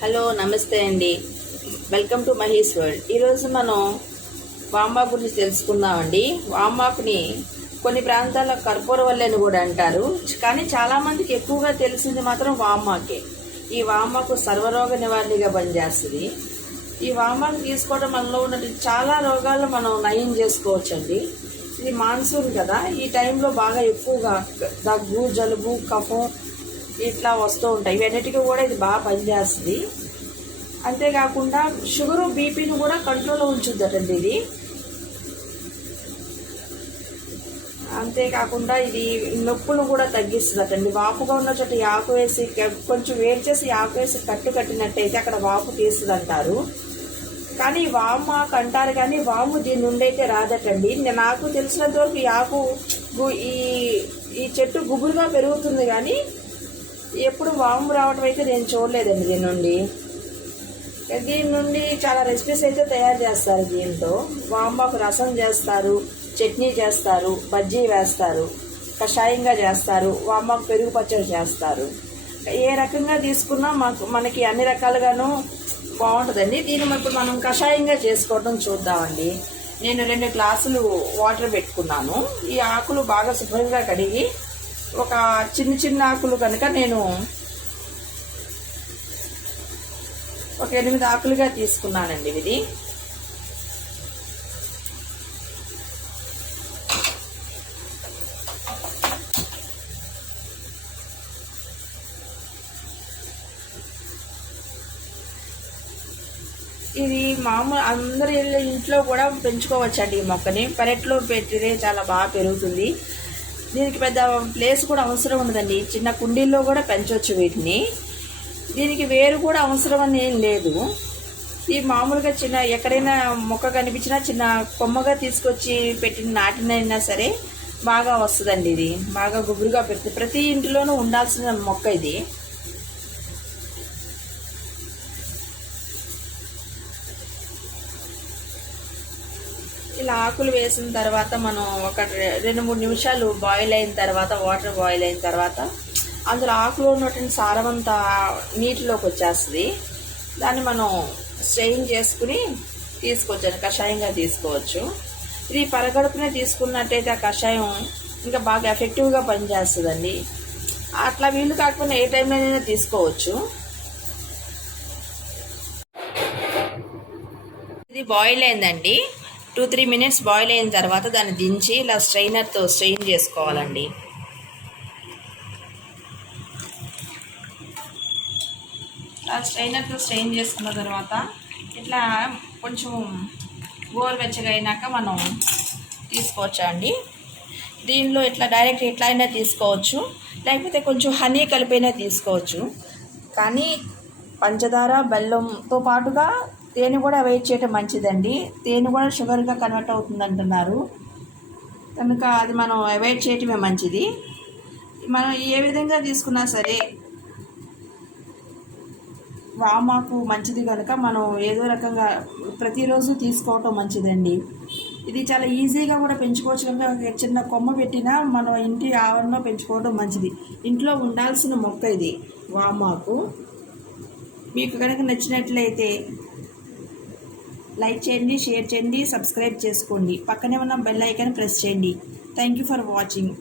Hello నమస్తే అండి. Welcome to Mahesh world. ఈరోజు మనం వామాకు గురించి తెలుసుకుందామండి. వామాకుని కొన్ని ప్రాంతాల్లో కర్పూర వల్లి అని కూడా అంటారు, కానీ చాలామందికి ఎక్కువగా తెలిసింది మాత్రం వామాకే. ఈ వామాకు సర్వరోగ నివారణగా పనిచేస్తుంది. ఈ వామాకు తీసుకోవడం మనలో ఉన్న చాలా రోగాలు మనం నయం చేసుకోవచ్చండి. ఇది మాన్సూన్ కదా, ఈ టైంలో బాగా ఎక్కువగా దగ్గు, జలుబు, కఫం ఇట్లా వస్తూ ఉంటాయి. ఇవన్నిటికీ కూడా ఇది బాగా పనిచేస్తుంది. అంతేకాకుండా షుగరు, బీపీని కూడా కంట్రోల్లో ఉంచుద్దటండి ఇది. అంతేకాకుండా ఇది నొప్పులు కూడా తగ్గిస్తుందటండి. వాపుగా ఉన్న చోట ఆకు వేసి కొంచెం వేడి చేసి ఆకు వేసి కట్టినట్టయితే అక్కడ వాపు తీస్తుంది అంటారు. కానీ వామాకు అంటారు, కానీ వాము దీని నుండి అయితే రాదటండి. నాకు తెలిసినంత వరకు ఈ ఆకు ఈ చెట్టు గుబురుగా పెరుగుతుంది, కానీ ఎప్పుడు వాము రావటం అయితే నేను చూడలేదండి. దీని నుండి చాలా రెసిపీస్ అయితే తయారు చేస్తారు. దీంతో వామాకు రసం చేస్తారు, చట్నీ చేస్తారు, బజ్జీ వేస్తారు, కషాయంగా చేస్తారు, వామాకు పెరుగు పచ్చడి చేస్తారు. ఏ రకంగా తీసుకున్నా మనకి అన్ని రకాలుగాను బాగుంటుందండి. దీన్ని ఇప్పుడు మనం కషాయంగా చేసుకోవడం చూద్దామండి. నేను 2 గ్లాసులు వాటర్ పెట్టుకున్నాను. ఈ ఆకులు బాగా శుభ్రంగా కడిగి, ఒక చిన్న ఆకులు కనుక నేను ఒక 8 ఆకులుగా తీసుకున్నానండి. ఇది మామూలు అందరి ఇంట్లో కూడా పెంచుకోవచ్చండి. ఈ మొక్కని పెరట్లో పెట్టితే చాలా బాగా పెరుగుతుంది. దీనికి పెద్ద ప్లేస్ కూడా అవసరం ఉండదండి. చిన్న కుండీల్లో కూడా పెంచవచ్చు వీటిని. దీనికి వేరు కూడా అవసరం అని ఏం లేదు. ఈ మామూలుగా ఎక్కడైనా మొక్క కనిపించినా చిన్న కొమ్మగా తీసుకొచ్చి నాటినైనా సరే బాగా వస్తుందండి. ఇది బాగా గుబురుగా పెడుతుంది. ప్రతి ఇంటిలోనూ ఉండాల్సిన మొక్క ఇది. ఇలా ఆకులు వేసిన తర్వాత మనం ఒక 2-3 నిమిషాలు బాయిల్ అయిన తర్వాత, వాటర్ బాయిల్ అయిన తర్వాత అందులో ఆకులో ఉన్నటువంటి సారమంతా నీటిలోకి వచ్చేస్తుంది. దాన్ని మనం స్ట్రెయిన్ చేసుకుని తీసుకోవచ్చు, కషాయంగా తీసుకోవచ్చు. ఇది పరగడుపునే తీసుకున్నట్టయితే ఆ కషాయం ఇంకా బాగా ఎఫెక్టివ్గా పనిచేస్తుందండి. అట్లా వీలు కాకపోయినా ఏ టైంలోనైనా తీసుకోవచ్చు. ఇది బాయిల్ అయిందండి. 2-3 మినిట్స్ బాయిల్ అయిన తర్వాత దాన్ని దించి ఇలా స్ట్రైనర్తో స్ట్రెయిన్ చేసుకోవాలండి. ఆ స్ట్రైనర్తో స్ట్రెయిన్ చేసుకున్న తర్వాత ఇట్లా కొంచెం గోరువెచ్చగా అయినాక మనం తీసుకోవచ్చా అండి. దీనిలో ఇట్లా డైరెక్ట్ ఎట్లా అయినా తీసుకోవచ్చు, లేకపోతే కొంచెం హనీ కలిపైనా తీసుకోవచ్చు. కానీ పంచదార, బెల్లంతో పాటుగా తేనె కూడా అవాయిడ్ చేయటం మంచిదండి. తేనె కూడా షుగర్గా కన్వర్ట్ అవుతుంది అంటున్నారు, కనుక అది మనం అవాయిడ్ చేయటమే మంచిది. మనం ఏ విధంగా తీసుకున్నా సరే వామాకు మంచిది కనుక మనం ఏదో రకంగా ప్రతిరోజు తీసుకోవటం మంచిదండి. ఇది చాలా ఈజీగా కూడా పెంచుకోవచ్చు కనుక చిన్న కొమ్మ పెట్టినా మనం ఇంటి ఆవరణలో పెంచుకోవడం మంచిది. ఇంట్లో ఉండాల్సిన మొక్క ఇది వామాకు. మీకు కనుక నచ్చినట్లయితే లైక్ చేయండి, షేర్ చేయండి, సబ్స్క్రైబ్ చేసుకోండి. పక్కనే ఉన్న బెల్ ఐకాన్ ప్రెస్ చేయండి. Thank you for watching.